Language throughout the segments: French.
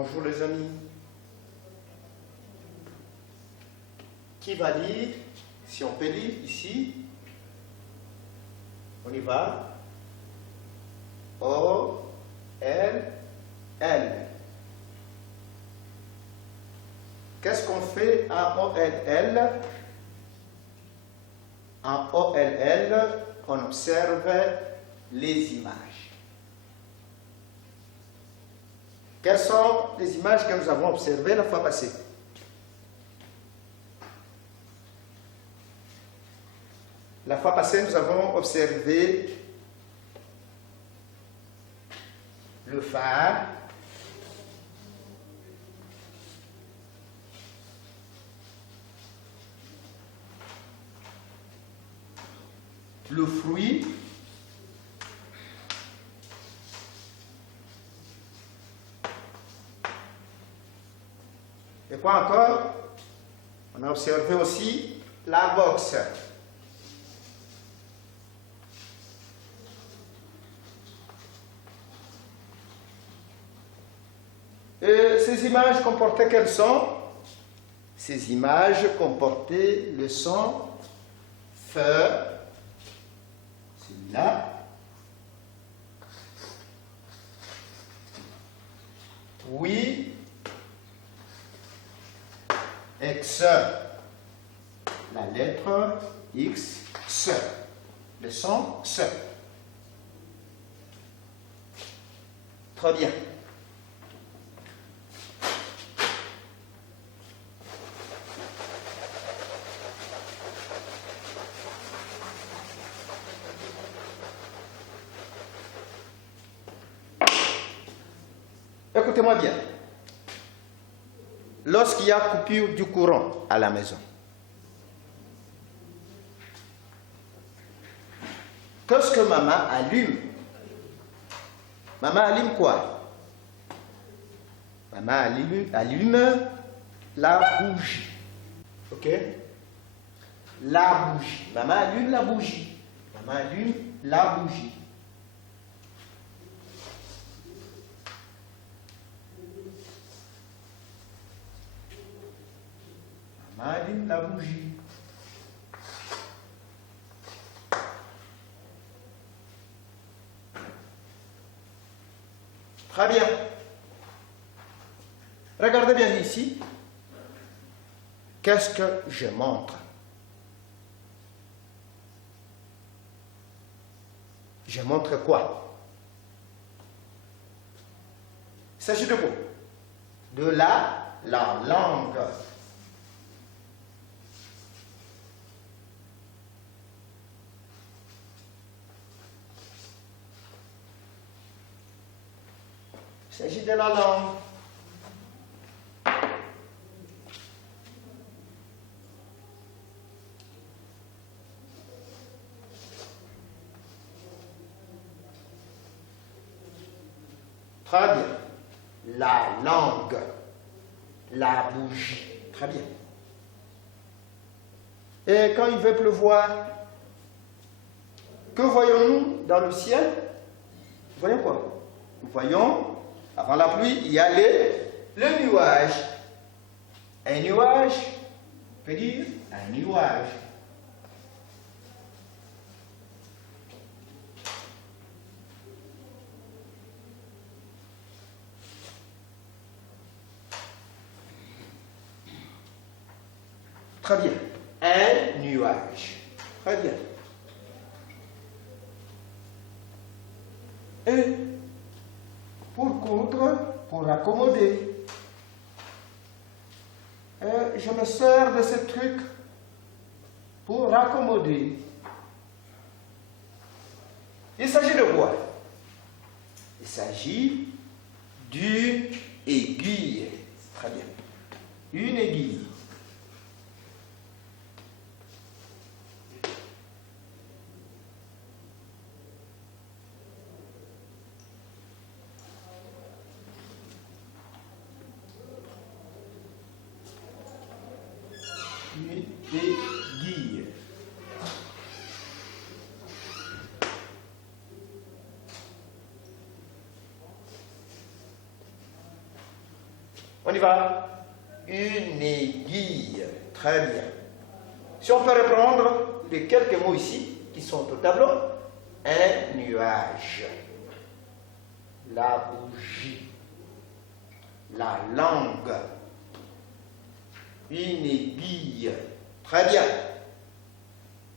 Bonjour les amis. Qui va lire? Si on peut lire ici. On y va. O, L, L. Qu'est-ce qu'on fait en O, L, L? En O, L, L, on observe les images. Quelles sont les images que nous avons observées la fois passée? La fois passée, nous avons observé le phare, le fruit, et quoi encore? On a observé aussi la boxe. Et ces images comportaient quels sons? Ces images comportaient le son feu, celui-là, oui, X, la lettre X, S, le son S. Très bien. Écoutez-moi bien. Lorsqu'il y a coupure du courant à la maison, qu'est-ce que maman allume? Maman allume quoi? Maman allume la bougie. Ok? La bougie. Maman allume la bougie. Maman allume la bougie. Maman allume la bougie. Très bien. Regardez bien ici. Qu'est-ce que je montre? Je montre quoi? Il s'agit de quoi? De la langue. Il s'agit de la langue. Très bien. La langue. La bougie. Très bien. Et quand il veut pleuvoir, que voyons-nous dans le ciel? Voyons quoi? Nous voyons, avant la pluie, il y a le nuage. Un nuage peut dire un nuage. Très bien. Un nuage. Très bien. Et pour coudre, pour accommoder, je me sers de ce truc pour accommoder. Il s'agit de quoi? Il s'agit d'une aiguille. Très bien. Une aiguille. Une aiguille. On y va. Une aiguille. Très bien. Si on peut reprendre les quelques mots ici qui sont au tableau. Un nuage. La bougie. La langue. Une aiguille. Très bien.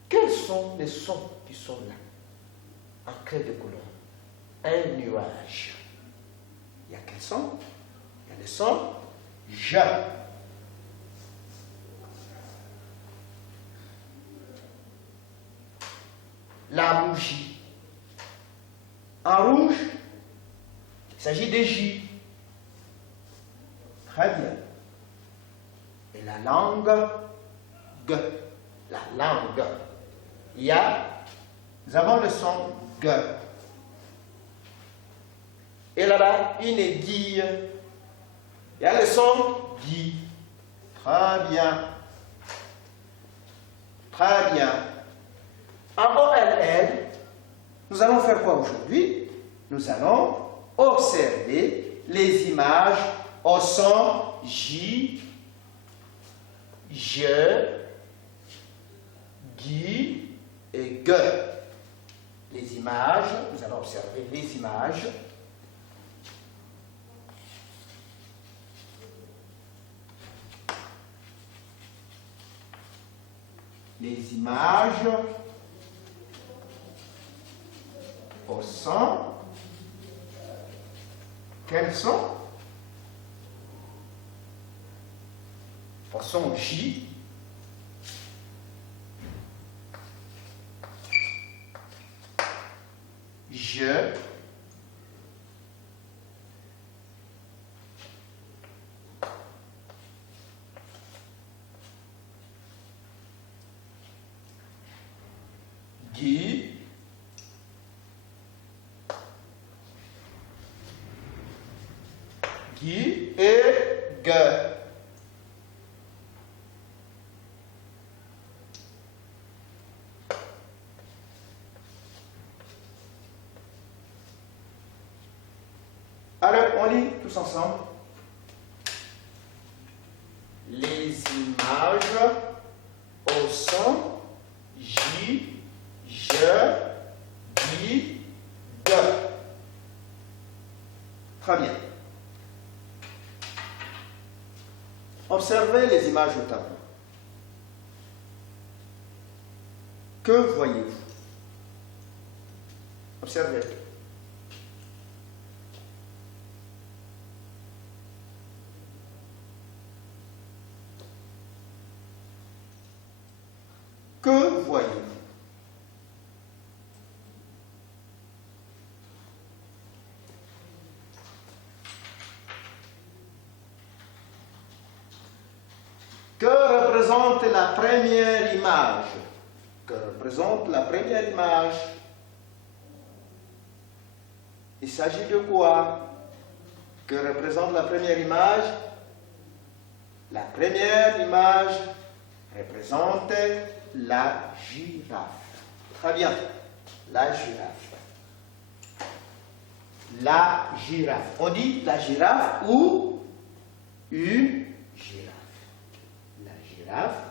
Quels sont les sons qui sont là, en clé de couleur? Un nuage. Il y a quel son? Il y a le son je. La bougie. En rouge, il s'agit de J. Très bien. Et la langue, G. La langue. Il y a, nous avons le son G. Et là-bas, une aiguille. Il y a le son G. Très bien. Très bien. En OLL, nous allons faire quoi aujourd'hui? Nous allons observer les images au son J, je, G et G. Les images, nous allons observer les images. Les images au son. Quels sont? Au son J. Je. Guy. Guy et G. Alors, on lit tous ensemble. Les images au son J, je, Guy, G. Très bien. Observez les images au tableau. Que voyez-vous? Observez. Que voyez-vous? Que représente la première image? Que représente la première image? Il s'agit de quoi? Que représente la première image? La première image représente la girafe. Très bien. La girafe. La girafe. On dit la girafe ou une girafe. La girafe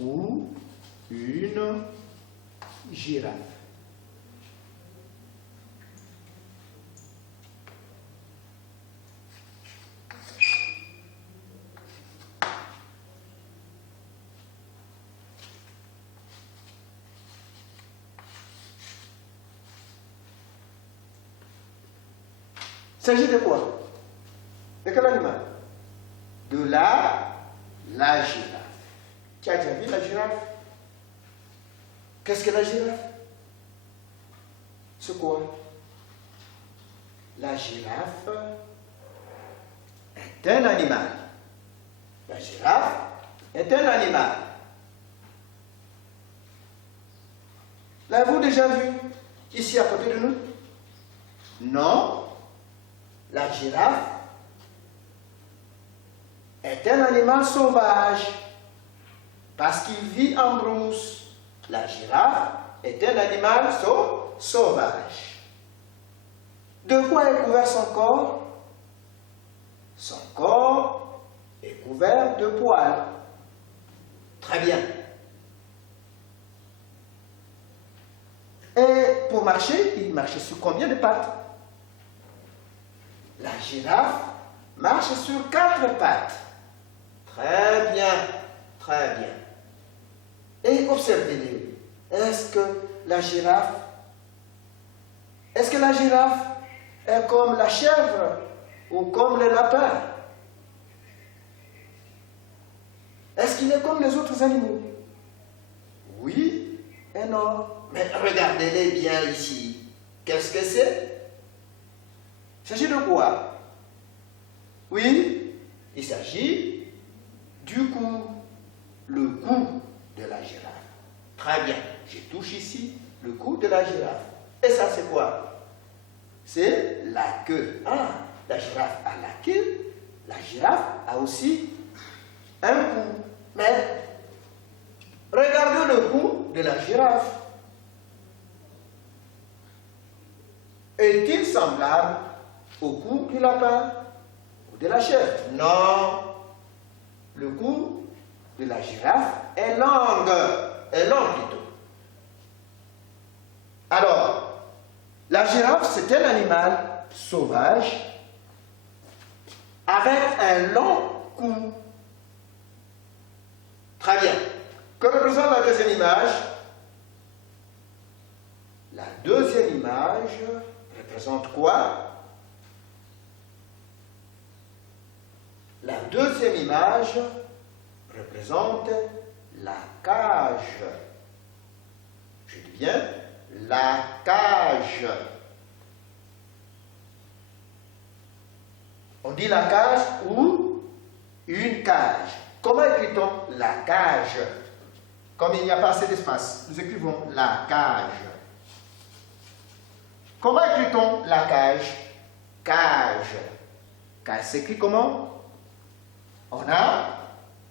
ou une girafe. Il s'agit de quoi? De quel animal? De la girafe. Tu as déjà vu la girafe? Qu'est-ce que la girafe? C'est quoi? La girafe est un animal. La girafe est un animal. L'avez-vous déjà vu ici à côté de nous? Non. La girafe est un animal sauvage parce qu'il vit en brousse. La girafe est un animal sauvage. De quoi est couvert son corps? Son corps est couvert de poils. Très bien. Et pour marcher, il marche sur combien de pattes? La girafe marche sur 4 pattes. Très bien, très bien. Et observez-les. Est-ce que la girafe est comme la chèvre ou comme le lapin? Est-ce qu'il est comme les autres animaux? Oui et non. Mais regardez-les bien ici. Qu'est-ce que c'est? Il s'agit de quoi? Oui, il s'agit du cou. Le cou de la girafe. Très bien. Je touche ici le cou de la girafe. Et ça, c'est quoi? C'est la queue. Ah, la girafe a la queue. La girafe a aussi un cou. Mais regardez le cou de la girafe. Est-il semblable au cou du lapin ou de la chèvre? Non. Le cou de la girafe est long plutôt. Alors, la girafe, c'est un animal sauvage avec un long cou. Très bien. Que représente la deuxième image? La deuxième image représente quoi? La deuxième image représente la cage. Je dis bien la cage. On dit la cage ou une cage. Comment écrit-on la cage? Comme il n'y a pas assez d'espace, nous écrivons la cage. Comment écrit-on la cage? Cage. Cage s'écrit comment? On a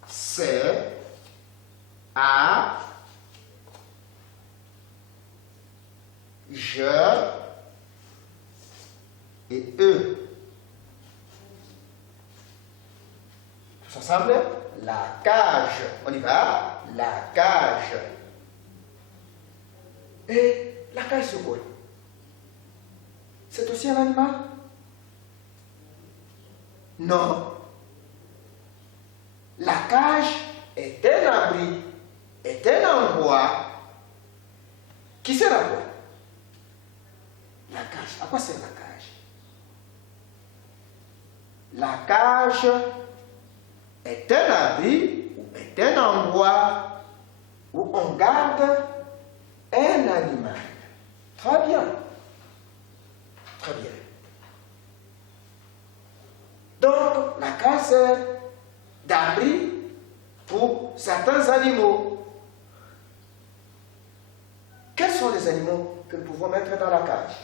C, A, G et E. Tous ensemble, la cage. On y va? La cage. Et la cage, c'est quoi? C'est aussi un animal? Non. La cage est un abri, est un endroit qui sert à quoi? La cage. À quoi sert la cage? La cage est un abri ou est un endroit où on garde un animal. Très bien. Très bien. Donc, la cage sert d'abri pour certains animaux. Quels sont les animaux que nous pouvons mettre dans la cage?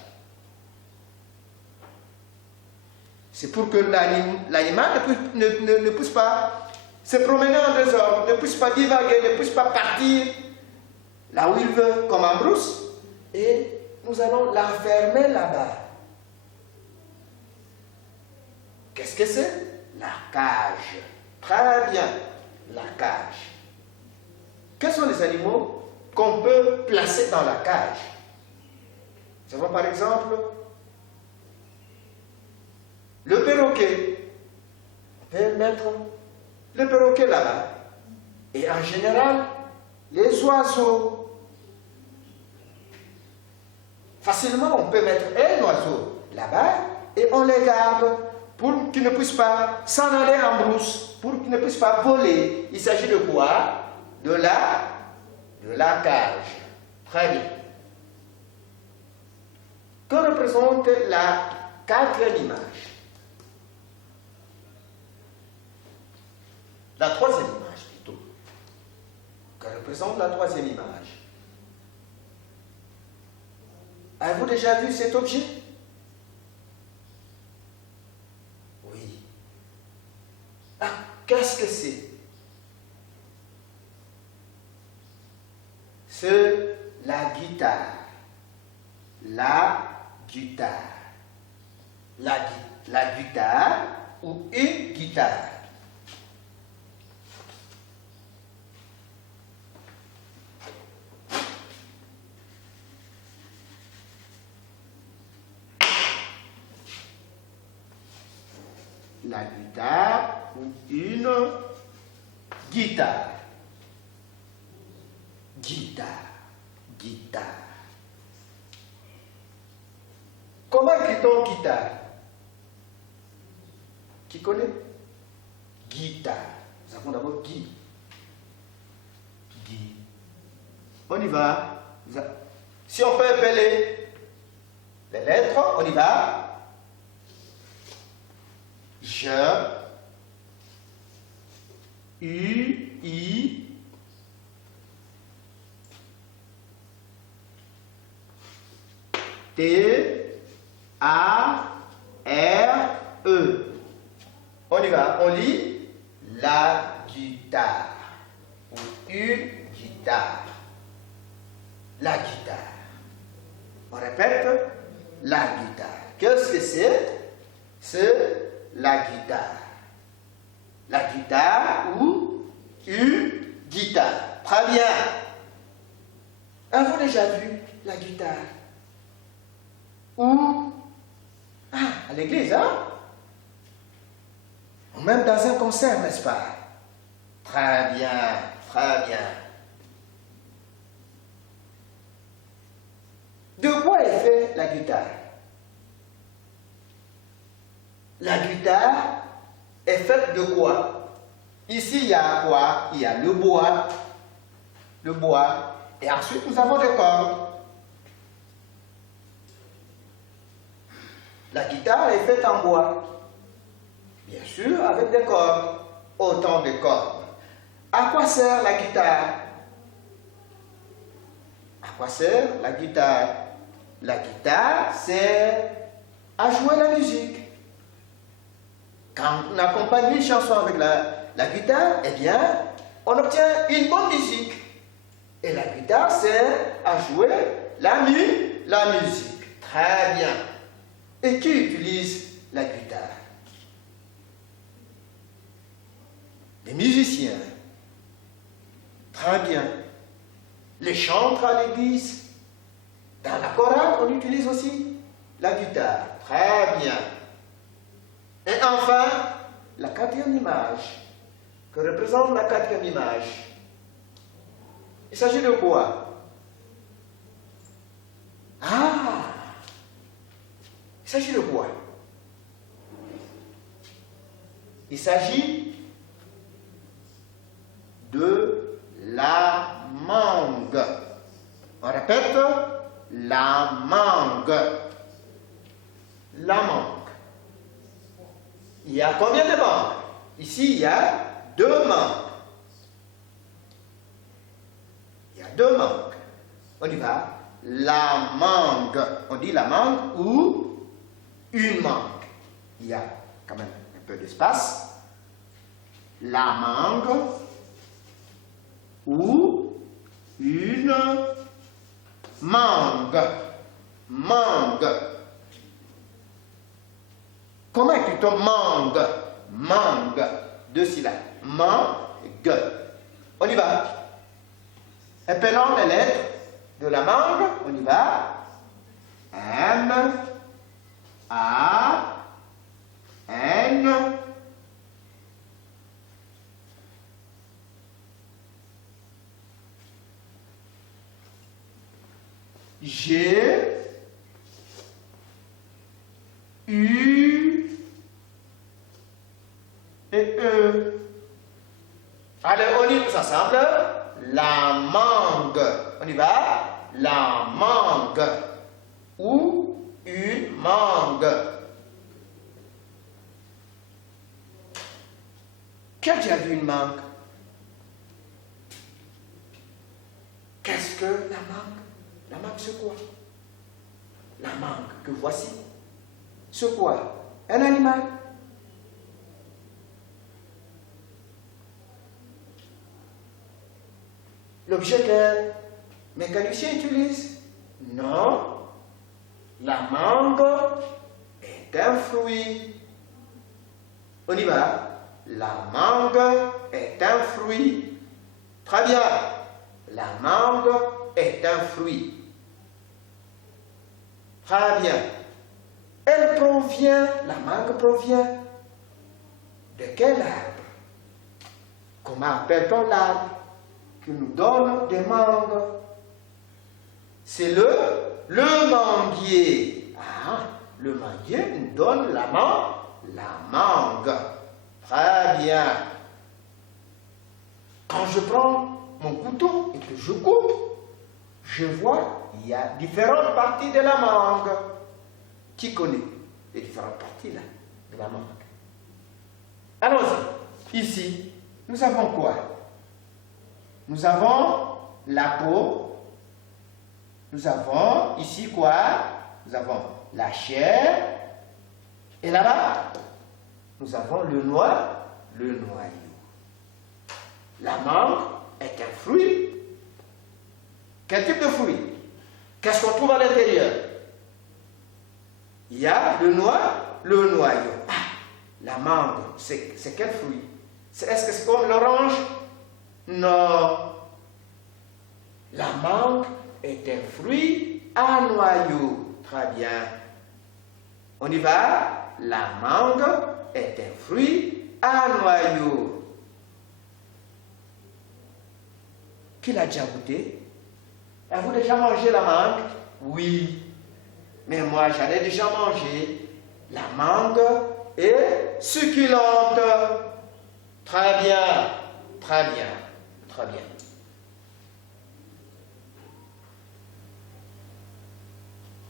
C'est pour que l'animal ne puisse pas se promener en désordre, ne puisse pas divaguer, ne puisse pas partir là où il veut, comme en brousse. Et nous allons l'enfermer là-bas. Qu'est-ce que c'est? La cage. Très bien, la cage. Quels sont les animaux qu'on peut placer dans la cage? Nous avons par exemple le perroquet. On peut mettre le perroquet là-bas. Et en général, les oiseaux. Facilement, on peut mettre un oiseau là-bas et on les garde pour qu'ils ne puissent pas s'en aller en brousse, pour qu'ils ne puissent pas voler. Il s'agit de quoi? De la cage. Très bien. Que représente la quatrième image? La troisième image plutôt. Que représente la troisième image? Avez-vous déjà vu cet objet? Oui. Ah, qu'est-ce que c'est? C'est la guitare. La guitare. La guitare ou une guitare. La guitare ou une guitare. Guitare, guitare. Comment écrit-on guitare? Qui connaît? Guitare. Nous avons d'abord Guy. Guy. On y va. Si on peut appeler les lettres, on y va. Je, U, I, T, A, R, E. On y va, on lit la guitare ou une guitare. La guitare. On répète, la guitare. Qu'est-ce que c'est? C'est la guitare. La guitare ou une guitare. Très bien. Avez-vous déjà vu la guitare? Où? À l'église, hein? Ou même dans un concert, n'est-ce pas? Très bien, très bien. De quoi est faite la guitare? La guitare est faite de quoi? Ici, il y a quoi? Il y a le bois. Le bois. Et ensuite, nous avons des cordes. La guitare est faite en bois. Bien sûr, avec des cordes. Autant de cordes. À quoi sert la guitare? À quoi sert la guitare? La guitare sert à jouer la musique. Quand on accompagne une chanson avec la guitare, eh bien, on obtient une bonne musique. Et la guitare sert à jouer la musique. Très bien. Et qui utilise la guitare? Les musiciens. Très bien. Les chantres à l'église. Dans la chorale, on utilise aussi la guitare. Très bien. Et enfin, la quatrième image. Que représente la quatrième image? Il s'agit de quoi? Il s'agit de quoi? Il s'agit de la mangue. On répète, la mangue. La mangue. Il y a combien de mangues? Ici, il y a 2 mangues. Il y a 2 mangues. On y va. La mangue. On dit la mangue ou une mangue. Il y a quand même un peu d'espace. La mangue ou une mangue. Mangue. Comment écrit-on mangue? Mangue. 2 syllabes. Mangue. On y va. Appelons les lettres de la mangue. On y va. M, A, N, G, U et E. Allez, on dit tous ensemble. La mangue. On y va. La mangue. Ou une mangue. Qui a déjà vu une mangue? Qu'est-ce que la mangue? La mangue, c'est quoi? La mangue que voici, c'est quoi? Un animal. L'objet qu'un mécanicien utilise? Non. La mangue est un fruit. On y va. La mangue est un fruit. Très bien. La mangue est un fruit. Très bien. La mangue provient de quel arbre? Comment appelle-t-on l'arbre qui nous donne des mangues? C'est le manguier. Ah, le manguier nous donne la mangue. Très bien. Quand je prends mon couteau et que je coupe, je vois il y a différentes parties de la mangue. Qui connaît les différentes parties là, de la mangue? Allons-y. Ici, nous avons quoi? Nous avons la peau. Nous avons ici quoi? Nous avons la chair. Et là-bas, nous avons le noyau. La mangue est un fruit. Quel type de fruit? Qu'est-ce qu'on trouve à l'intérieur? Il y a le noyau. Ah, la mangue, c'est quel fruit? Est-ce que c'est comme l'orange? Non. La mangue est un fruit à noyau. Très bien. On y va. La mangue est un fruit à noyau. Qui l'a déjà goûté? Avez-vous déjà mangé la mangue? Oui. Mais moi, j'en ai déjà mangé. La mangue est succulente. Très bien. Très bien. Très bien.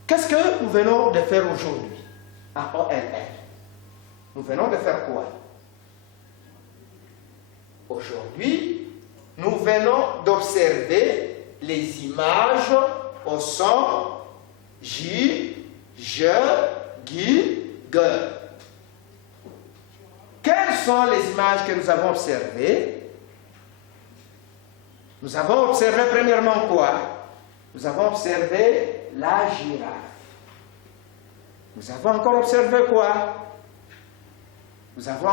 Qu'est-ce que nous venons de faire aujourd'hui à OLL? Nous venons de faire quoi? Aujourd'hui, nous venons d'observer les images au son J, je, G, G. Quelles sont les images que nous avons observées? Nous avons observé premièrement quoi? Nous avons observé la girafe. Nous avons encore observé quoi? Nous avons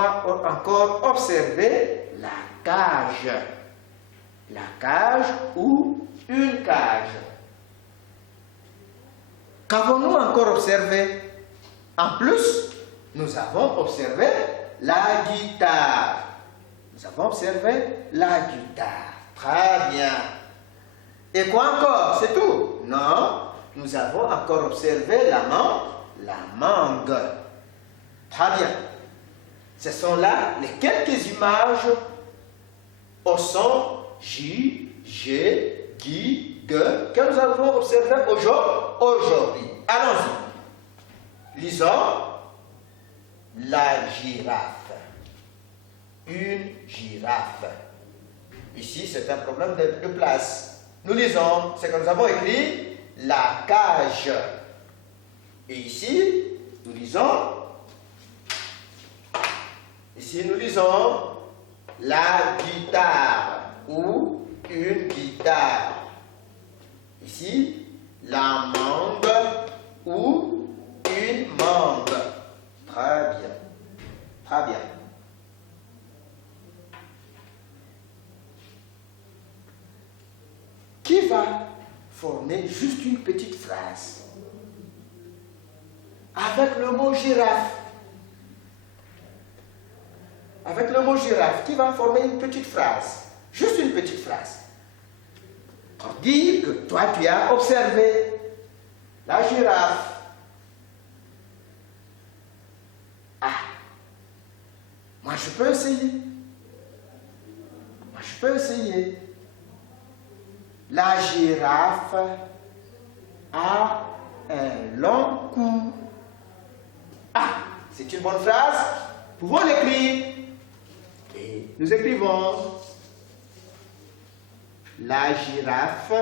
encore observé la cage. La cage ou une cage. Qu'avons-nous encore observé? En plus, nous avons observé la guitare. Nous avons observé la guitare. Très bien. Et quoi encore? C'est tout? Non. Nous avons encore observé la mangue. Très bien. Ce sont là les quelques images au son J, G, G, G que nous avons observé aujourd'hui. Allons-y. Lisons la girafe. Une girafe. Ici, c'est un problème de place. Nous lisons ce que nous avons écrit, la cage. Et ici, nous lisons la guitare ou une guitare. Ici, la mangue ou une mangue. Très bien. Très bien. Qui va former juste une petite phrase avec le mot girafe? Avec le mot girafe, qui va former une petite phrase? Juste une petite phrase. Pour dire que toi, tu as observé la girafe. Ah, moi je peux essayer. La girafe a un long cou. Ah, c'est une bonne phrase. Pouvons l'écrire. Et nous écrivons la girafe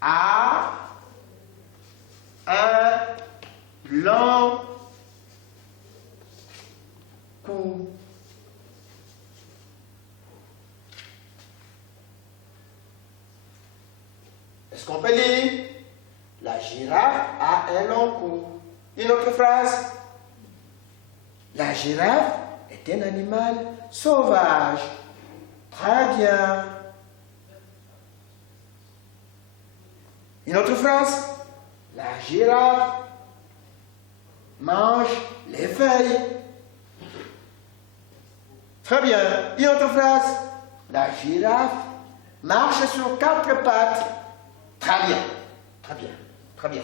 a un long cou. Est-ce qu'on peut lire? La girafe a un long cou. Une autre phrase. La girafe est un animal sauvage. Très bien. Une autre phrase. La girafe mange les feuilles. Très bien. Une autre phrase. La girafe marche sur 4 pattes. Très bien. Très bien. Très bien.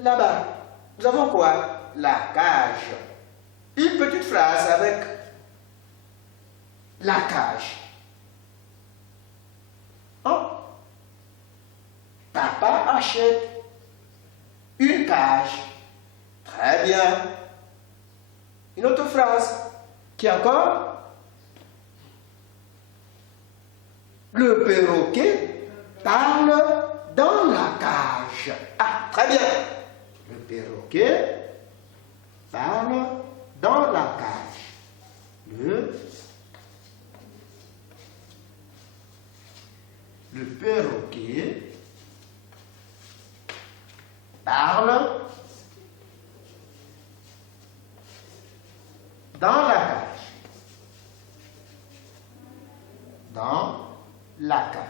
Là-bas, nous avons quoi? La cage. Une petite phrase avec la cage. Oh. Papa achète une cage. Très bien. Une autre phrase. Qui encore? Le perroquet parle dans la cage. Ah, très bien. Le perroquet parle dans la cage. Le perroquet parle dans la cage. Dans la cage.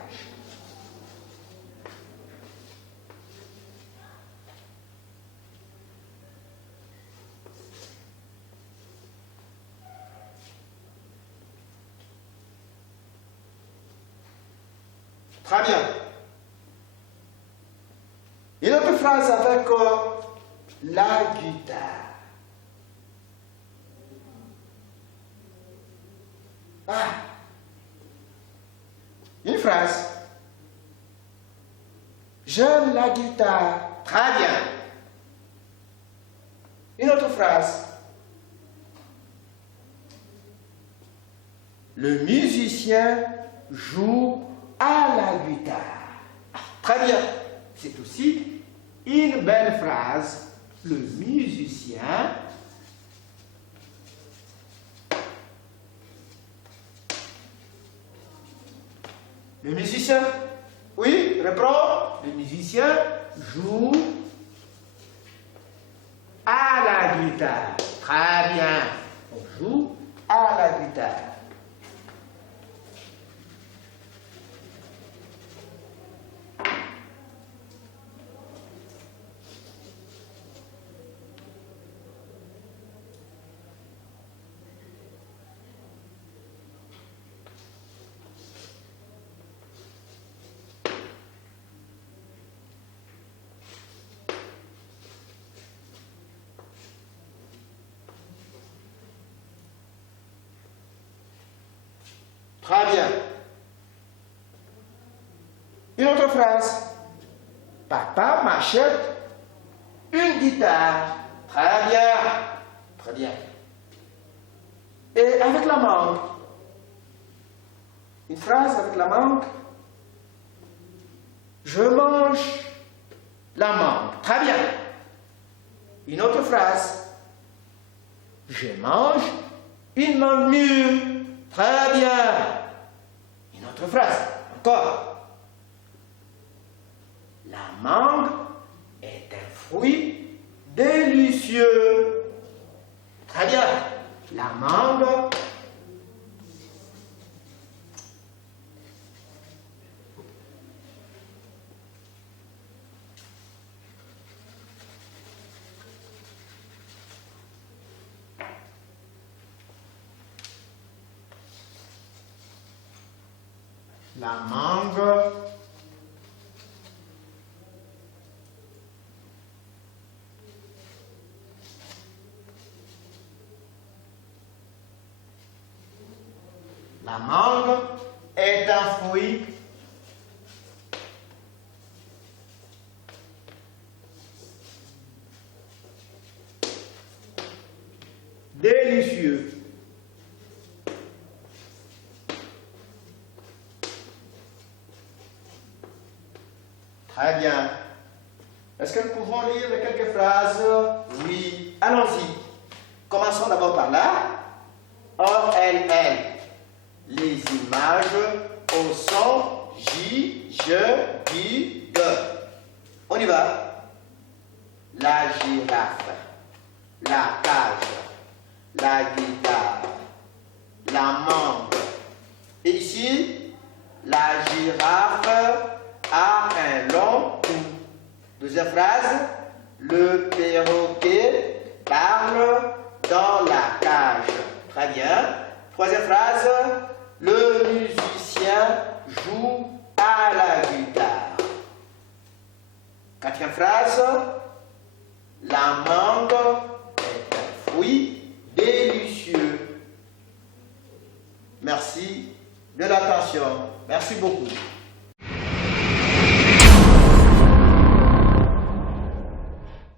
Très bien. Une autre phrase avec la guitare. Ah. Une phrase. J'aime la guitare. Très bien. Une autre phrase. Le musicien joue à la guitare. Ah, très bien. C'est aussi une belle phrase. Le musicien oui, reprends. Le musicien joue à la guitare. Très bien. On joue à la guitare. Très bien. Une autre phrase. Papa m'achète une guitare. Très bien. Très bien. Et avec la mangue. Une phrase avec la mangue. Je mange la mangue. Très bien. Une autre phrase. Je mange une mangue mûre. Très bien. Une autre phrase. Encore. La mangue est un fruit délicieux. Très bien. La mangue la mangue est un fruit délicieux. Très bien. Est-ce que nous pouvons lire quelques phrases? Oui. Allons-y. Commençons d'abord par là. Or, elle. Les images au son J, je, dis, de. On y va. La girafe, la cage, la guitare, la mangue. Et ici, la girafe a un long cou. Deuxième phrase, le perroquet parle dans la cage. Très bien. Troisième phrase, le musicien joue à la guitare. Quatrième phrase, la mangue est un fruit délicieux. Merci de l'attention. Merci beaucoup.